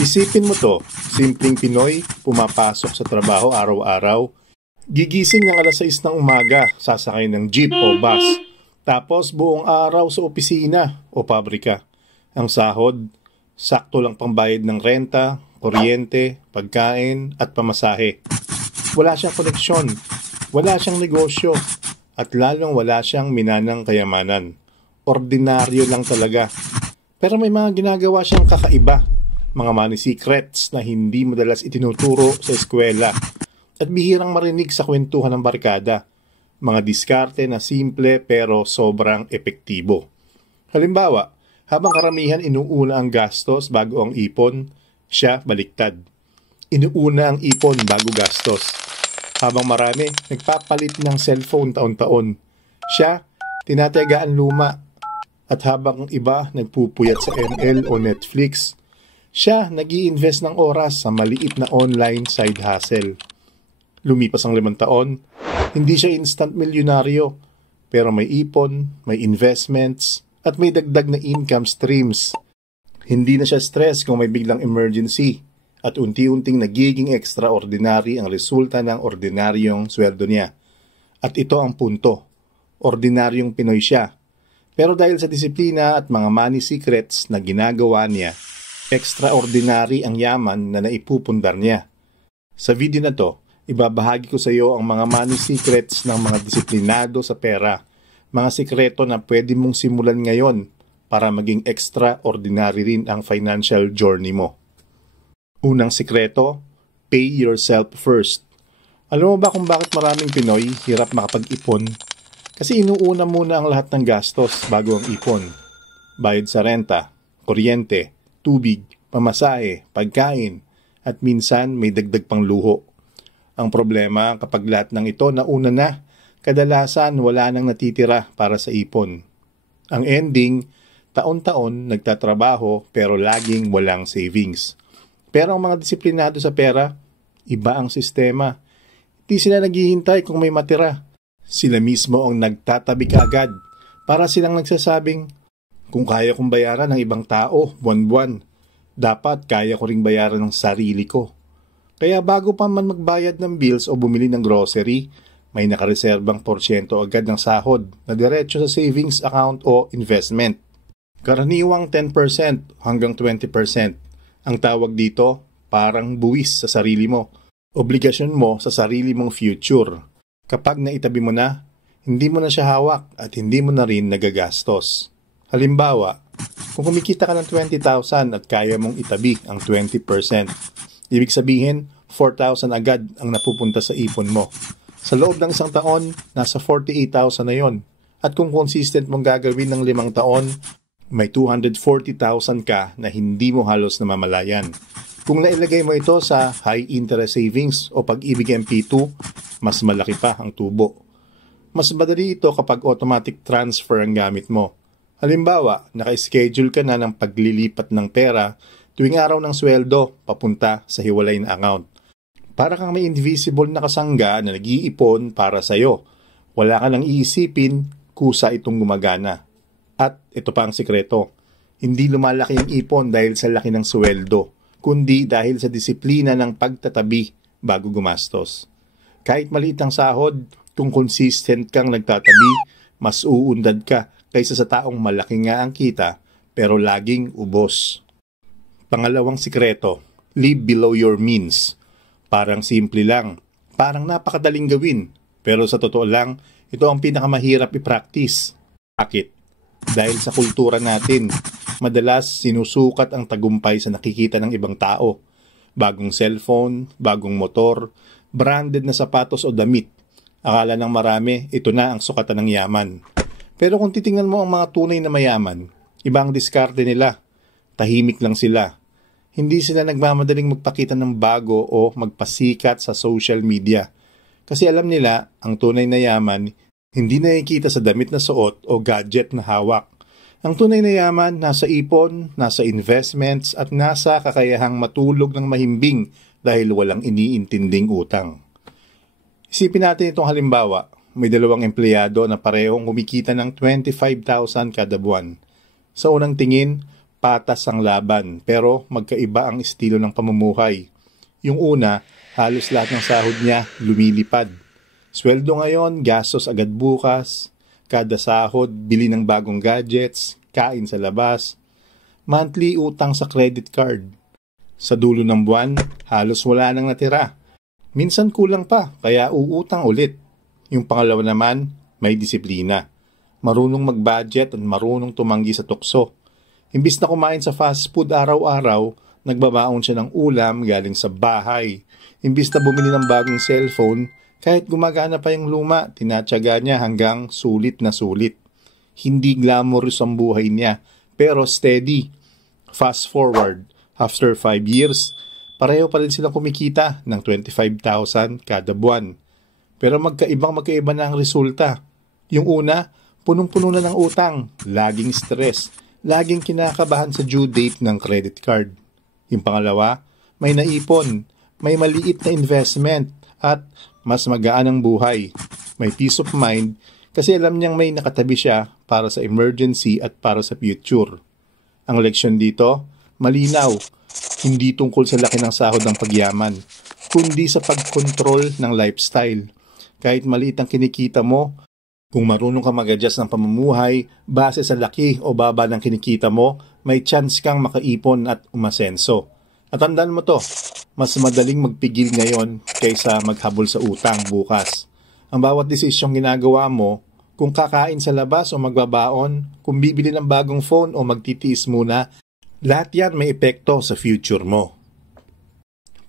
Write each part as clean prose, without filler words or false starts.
Isipin mo to, simpleng Pinoy, pumapasok sa trabaho araw-araw, gigising ng alas 6 ng umaga, sasakay ng jeep o bus, tapos buong araw sa opisina o pabrika. Ang sahod, sakto lang pambayad ng renta, kuryente, pagkain at pamasahe. Wala siyang koneksyon, wala siyang negosyo, at lalong wala siyang minanang kayamanan. Ordinaryo lang talaga. Pero may mga ginagawa siyang kakaiba, mga money secrets na hindi madalas itinuturo sa eskwela at bihirang marinig sa kwentuhan ng barkada. Mga diskarte na simple pero sobrang epektibo. Halimbawa, habang karamihan inuuna ang gastos bago ang ipon, siya baliktad. Inuuna ang ipon bago gastos. Habang marami nagpapalit ng cellphone taon-taon, siya tinatagaan luma. At habang iba nagpupuyat sa ML o Netflix, siya nag-i-invest ng oras sa maliit na online side hustle. Lumipas ang 5 taon, hindi siya instant milyonaryo, pero may ipon, may investments, at may dagdag na income streams. Hindi na siya stress kung may biglang emergency, at unti-unting nagiging extraordinary ang resulta ng ordinaryong sweldo niya. At ito ang punto, ordinaryong Pinoy siya. Pero dahil sa disiplina at mga money secrets na ginagawa niya, extraordinary ang yaman na naipupundar niya. Sa video na to, ibabahagi ko sa iyo ang mga money secrets ng mga disiplinado sa pera, mga sikreto na pwede mong simulan ngayon para maging extraordinary rin ang financial journey mo. Unang sikreto, pay yourself first. Alam mo ba kung bakit maraming Pinoy hirap makapag-ipon? Kasi inuuna muna ang lahat ng gastos bago ang ipon. Bayad sa renta, kuryente, tubig, pamasahe, pagkain, at minsan may dagdag pang luho. Ang problema kapag lahat ng ito nauna na, kadalasan wala nang natitira para sa ipon. Ang ending, taon-taon nagtatrabaho pero laging walang savings. Pero ang mga disiplinado sa pera, iba ang sistema. Di sila naghihintay kung may matira. Sila mismo ang nagtatabi kaagad para silang nagsasabing, kung kaya kong bayaran ng ibang tao buwan-buwan, dapat kaya ko ring bayaran ng sarili ko. Kaya bago pa man magbayad ng bills o bumili ng grocery, may nakareserbang porsyento agad ng sahod na diretso sa savings account o investment. Karaniwang 10% hanggang 20%. Ang tawag dito, parang buwis sa sarili mo. Obligasyon mo sa sarili mong future. Kapag naitabi mo na, hindi mo na siya hawak at hindi mo na rin nagagastos. Halimbawa, kung kumikita ka ng 20,000 at kaya mong itabi ang 20%, ibig sabihin, 4,000 agad ang napupunta sa ipon mo. Sa loob ng 1 taon, nasa 48,000 na yon. At kung consistent mong gagawin ng 5 taon, may 240,000 ka na hindi mo halos namamalayan. Kung nailagay mo ito sa high interest savings o Pag-ibig MP2, mas malaki pa ang tubo. Mas madali ito kapag automatic transfer ang gamit mo. Halimbawa, naka-schedule ka na ng paglilipat ng pera tuwing araw ng sweldo papunta sa hiwalay na account. Para kang may invisible na kasangga na nag-iipon para sa'yo. Wala ka nang iisipin, kusa itong gumagana. At ito pa ang sikreto, hindi lumalaki ang ipon dahil sa laki ng sweldo, kundi dahil sa disiplina ng pagtatabi bago gumastos. Kahit maliit ang sahod, kung consistent kang nagtatabi, mas uundad ka kaysa sa taong malaki nga ang kita pero laging ubos. Pangalawang sikreto, live below your means. Parang simple lang, parang napakadaling gawin, pero sa totoo lang, ito ang pinakamahirap i-practice. Bakit? Dahil sa kultura natin, madalas sinusukat ang tagumpay sa nakikita ng ibang tao. Bagong cellphone, bagong motor, branded na sapatos o damit. Akala ng marami, ito na ang sukatan ng yaman. Pero kung titingnan mo ang mga tunay na mayaman, iba ang diskarte nila. Tahimik lang sila. Hindi sila nagmamadaling magpakita ng bago o magpasikat sa social media. Kasi alam nila, ang tunay na yaman, hindi nakikita sa damit na suot o gadget na hawak. Ang tunay na yaman nasa ipon, nasa investments at nasa kakayahang matulog ng mahimbing dahil walang iniintinding utang. Isipin natin itong halimbawa. May 2 empleyado na parehong kumikita ng 25,000 kada buwan. Sa unang tingin, patas ang laban pero magkaiba ang estilo ng pamumuhay. Yung una, halos lahat ng sahod niya lumilipad. Sweldo ngayon, gastos agad bukas. Kada sahod, bili ng bagong gadgets, kain sa labas. Monthly utang sa credit card. Sa dulo ng buwan, halos wala nang natira. Minsan kulang pa, kaya uutang ulit. Yung pangalawa naman, may disiplina. Marunong mag-budget at marunong tumanggi sa tukso. Imbis na kumain sa fast food araw-araw, nagbabaon siya ng ulam galing sa bahay. Imbis na bumili ng bagong cellphone, kahit gumagana pa yung luma, tinatyaga niya hanggang sulit na sulit. Hindi glamorous ang buhay niya, pero steady. Fast forward, after 5 years, pareho pa rin silang kumikita ng 25,000 kada buwan. Pero magkaiba na ang resulta. Yung una, punong-puno na ng utang, laging stress, laging kinakabahan sa due date ng credit card. Yung pangalawa, may naipon, may maliit na investment, at mas magaan ang buhay. May peace of mind kasi alam niyang may nakatabi siya para sa emergency at para sa future. Ang leksyon dito, malinaw, hindi tungkol sa laki ng sahod ng pagyaman, kundi sa pagkontrol ng lifestyle. Kahit maliit ang kinikita mo, kung marunong ka mag-adjust ng pamumuhay, base sa laki o baba ng kinikita mo, may chance kang makaipon at umasenso. At tandaan mo to, mas madaling magpigil ngayon kaysa maghabol sa utang bukas. Ang bawat desisyong ginagawa mo, kung kakain sa labas o magbabaon, kung bibili ng bagong phone o magtitiis muna, lahat yan may epekto sa future mo.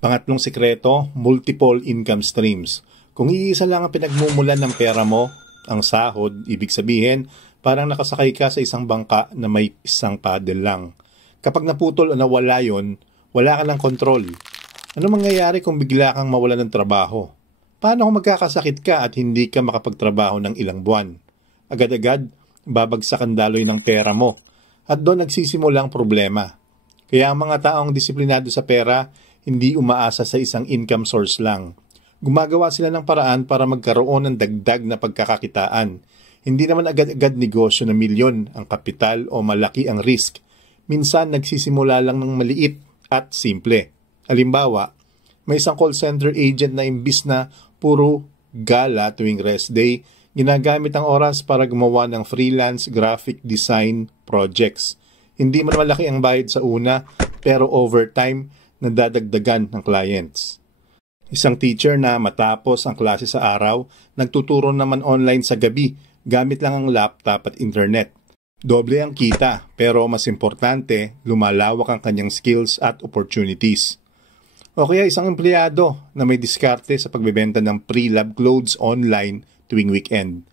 Pangatlong sikreto, multiple income streams. Kung iisa lang ang pinagmumulan ng pera mo, ang sahod, ibig sabihin, parang nakasakay ka sa isang bangka na may isang paddle lang. Kapag naputol o nawala yon, wala ka ng kontrol. Ano mangyayari kung bigla kang mawalan ng trabaho? Paano kung magkakasakit ka at hindi ka makapagtrabaho ng ilang buwan? Agad-agad, babagsak ang daloy ng pera mo. At doon nagsisimula ang problema. Kaya ang mga taong disiplinado sa pera, hindi umaasa sa isang income source lang. Gumagawa sila ng paraan para magkaroon ng dagdag na pagkakakitaan. Hindi naman agad-agad negosyo na milyon ang kapital o malaki ang risk. Minsan nagsisimula lang ng maliit at simple. Halimbawa, may isang call center agent na imbis na puro gala tuwing rest day, ginagamit ang oras para gumawa ng freelance graphic design projects. Hindi man malaki ang bayad sa una, pero over time, nadadagdagan ng clients. Isang teacher na matapos ang klase sa araw, nagtuturo naman online sa gabi, gamit lang ang laptop at internet. Doble ang kita, pero mas importante, lumalawak ang kanyang skills at opportunities. O kaya isang empleyado na may diskarte sa pagbebenta ng pre-lab clothes online tuwing weekend.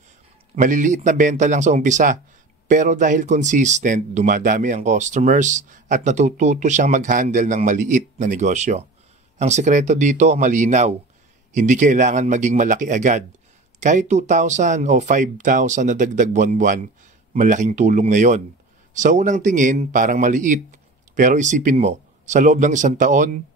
Maliliit na benta lang sa umpisa, pero dahil consistent, dumadami ang customers at natututo siyang mag-handle ng maliit na negosyo. Ang sekreto dito, malinaw. Hindi kailangan maging malaki agad. Kahit 2,000 o 5,000 na dagdag buwan-buwan, malaking tulong na yon. Sa unang tingin, parang maliit. Pero isipin mo, sa loob ng isang taon,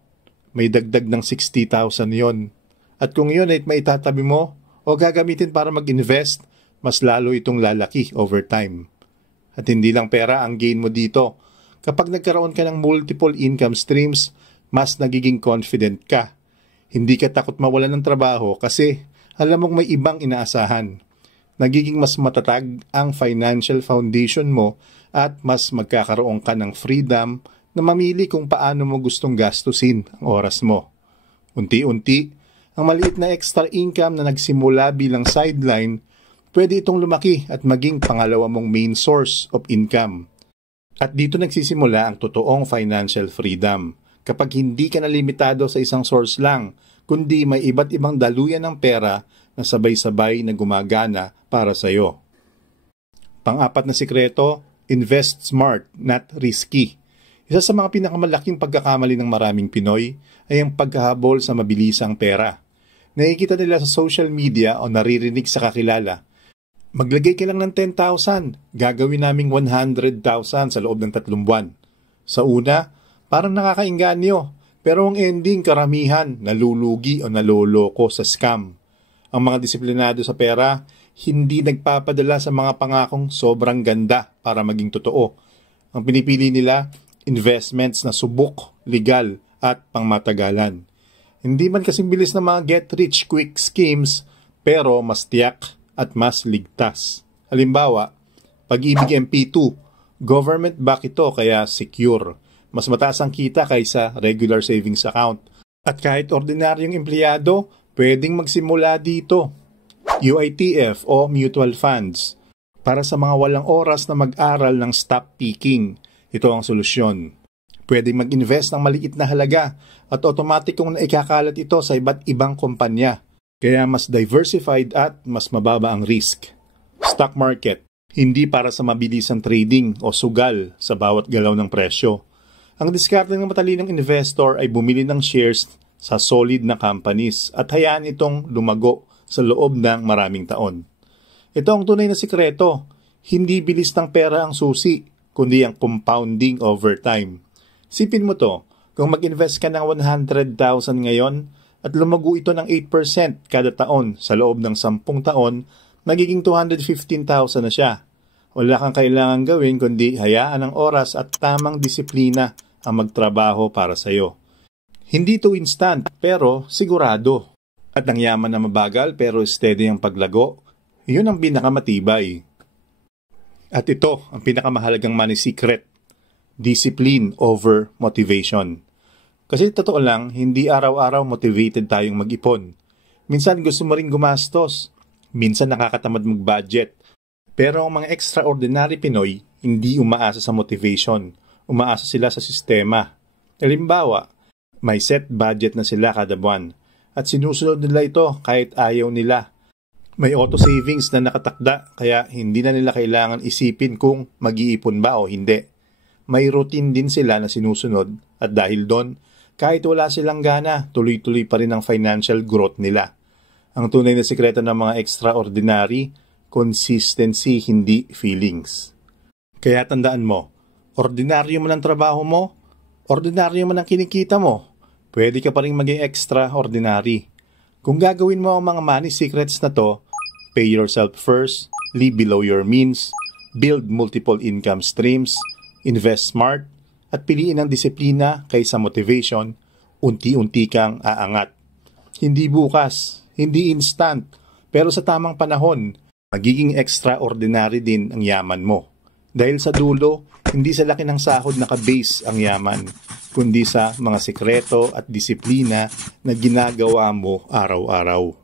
may dagdag ng 60,000 yon. At kung yun ay maitatabi mo o gagamitin para mag-invest, mas lalo itong lalaki over time. At hindi lang pera ang gain mo dito. Kapag nagkaroon ka ng multiple income streams, mas nagiging confident ka. Hindi ka takot mawalan ng trabaho kasi alam mong may ibang inaasahan. Nagiging mas matatag ang financial foundation mo at mas magkakaroon ka ng freedom na mamili kung paano mo gustong gastusin ang oras mo. Unti-unti, ang maliit na extra income na nagsimula bilang sideline, pwede itong lumaki at maging pangalawa mong main source of income. At dito nagsisimula ang totoong financial freedom. Kapag hindi ka na limitado sa isang source lang, kundi may iba't ibang daluyan ng pera na sabay-sabay na gumagana para sa iyo. Pang-apat na sikreto, invest smart, not risky. Isa sa mga pinakamalaking pagkakamali ng maraming Pinoy ay ang pagkahabol sa mabilisang pera. Nakikita nila sa social media o naririnig sa kakilala, maglagay ka lang ng 10,000, gagawin naming 100,000 sa loob ng 3 buwan. Sa una, parang nakakainganyo, pero ang ending karamihan nalulugi o naloloko sa scam. Ang mga disiplinado sa pera, hindi nagpapadala sa mga pangakong sobrang ganda para maging totoo. Ang pinipili nila, investments na subok, legal at pangmatagalan. Hindi man kasing bilis ng mga get-rich-quick schemes, pero mas tiyak at mas ligtas. Halimbawa, Pag-ibig MP2, government back ito kaya secure. Mas mataas ang kita kaysa regular savings account. At kahit ordinaryong empleyado, pwedeng magsimula dito. UITF o mutual funds. Para sa mga walang oras na mag-aral ng stock picking, ito ang solusyon. Pwedeng mag-invest ng maliit na halaga at automatikong naikakalat ito sa iba't ibang kumpanya. Kaya mas diversified at mas mababa ang risk. Stock market. Hindi para sa mabilisang trading o sugal sa bawat galaw ng presyo. Ang diskarte ng matalinong investor ay bumili ng shares sa solid na companies at hayaan itong lumago sa loob ng maraming taon. Ito ang tunay na sikreto. Hindi bilis ng pera ang susi, kundi ang compounding over time. Sipin mo to, kung mag-invest ka ng 100,000 ngayon at lumago ito ng 8% kada taon sa loob ng 10 taon, magiging 215,000 na siya. Wala kang kailangan gawin kundi hayaan ang oras at tamang disiplina ang magtrabaho para sa iyo. Hindi to instant pero sigurado. At ang yaman na mabagal pero steady ang paglago, yun ang pinakamatibay. At ito ang pinakamahalagang money secret. Discipline over motivation. Kasi totoo lang, hindi araw-araw motivated tayong mag-ipon. Minsan gusto mo rin gumastos. Minsan nakakatamad mag-budget. Pero ang mga extraordinary Pinoy, hindi umaasa sa motivation. Umaasa sila sa sistema. Halimbawa, may set budget na sila kada buwan. At sinusunod nila ito kahit ayaw nila. May auto savings na nakatakda kaya hindi na nila kailangan isipin kung mag-iipon ba o hindi. May routine din sila na sinusunod at dahil doon, kahit wala silang gana, tuloy-tuloy pa rin ang financial growth nila. Ang tunay na sikreto ng mga extraordinary, consistency, hindi feelings. Kaya tandaan mo, ordinaryo man ang trabaho mo, ordinaryo man ang kinikita mo, pwede ka pa rin maging extraordinary. Kung gagawin mo ang mga money secrets na to, pay yourself first, live below your means, build multiple income streams, invest smart, at piliin ang disiplina kaysa motivation, unti-unti kang aangat. Hindi bukas, hindi instant, pero sa tamang panahon, magiging extraordinary din ang yaman mo. Dahil sa dulo, hindi sa laki ng sahod naka-base ang yaman, kundi sa mga sekreto at disiplina na ginagawa mo araw-araw.